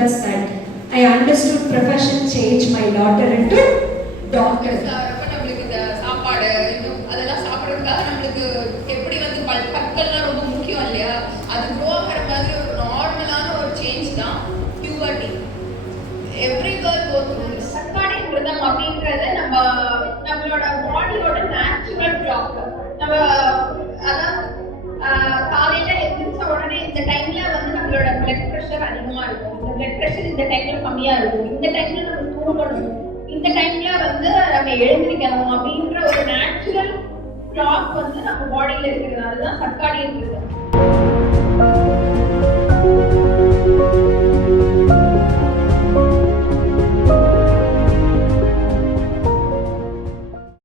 towards that. I understood profession change my daughter into doctor. நம்மளுக்கு இந்த சாப்பாடு அதெல்லாம் சாப்பிட்றதுக்காக நம்மளுக்கு எப்படி வந்து பற்கள்லாம் ரொம்ப முக்கியம் இல்லையா? அது க்ரோ ஆகிற மாதிரி ஒரு நார்மலான ஒரு சேஞ்ச் தான் puberty. Every girl go through circadian rhythm அப்படின்றது நம்மளோட பாடியோட நேச்சுரல் கிளாக். நம்ம அதான் காலையில எழுந்திரிச்ச உடனே இந்த டைம்ல வந்து நம்மளோட பிளட் ப்ரெஷர் அதிகமா இருக்கும், இந்த பிளட் ப்ரெஷர் இந்த டைம்ல கம்மியா இருக்கும், இந்த டைம்ல நம்ம தூங்கணும், இந்த டைம்ல வந்து நம்ம எழுந்திரிக்கணும் அப்படின்ற ஒரு நேச்சுரல் கிளாக் வந்து நம்ம பாடியில இருக்கிறது. அதுதான் சர்க்காடியன் ரிதம்.